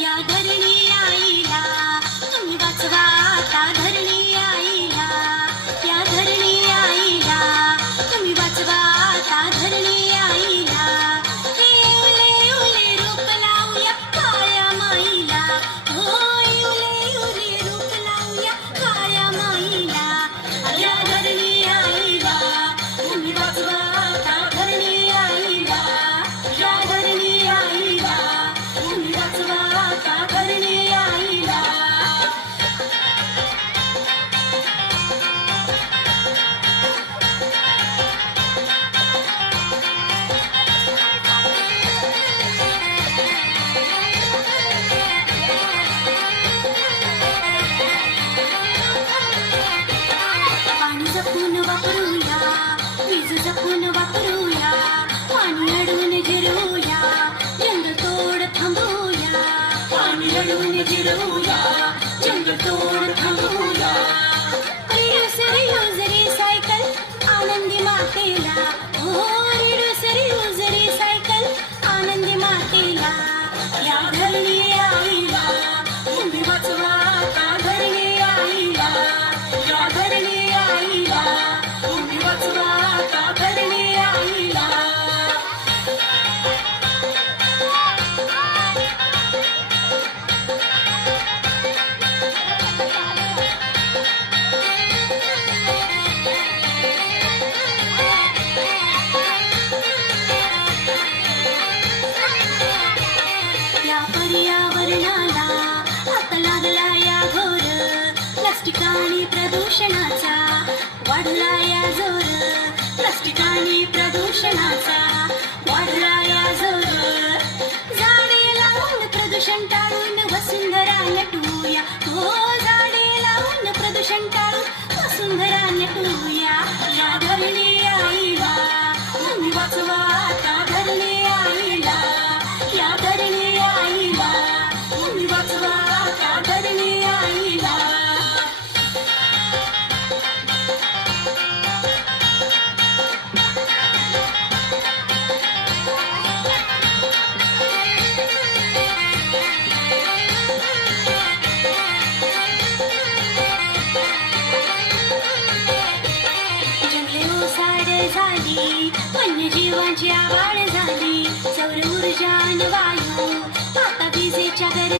या धरणी आईला तुम्ही वाचवा आता धरणी आईला या धरणी आईला तुम्ही वाचवा आता धरणी आईला उले उले रूप लावूया काळ्या माईला उले उले रूप लावूया काळ्या माईला या धरणी आईला तुम्ही वाचवा आता धरणी आईला या धरणी आईला तुम्ही वाचवा आता धरणी आईला पाणी जपून वापरूया वीज जपून वापरूया पाणी अडवून जिरवूया जंगलतोड थांबवूया पाणी अडवून जिरवूया जंगलतोड थांबवूया रिड्यूस रियूज रिसायकल आनंदी मातेला रिड्यूस रियूज रिसायकल आनंदी मातेला या धरणी आईला तुम्ही वाचवा आता धरणी आईला या धरणी आईला तुम्ही वाचवा आता धरणी आईला या पर्यावरणाला आता लागला या घोर प्लास्टिक आणि प्रदूषणाचा वाढला या जोर प्लास्टिक आणि प्रदूषणाचा वाढला या जोर झाडे लावून प्रदूषण टाळून वसुंधरा नटूया झाडे लावून प्रदूषण टाळून वसुंधरा नटूया या धरणी आईला तुम्ही वाचवा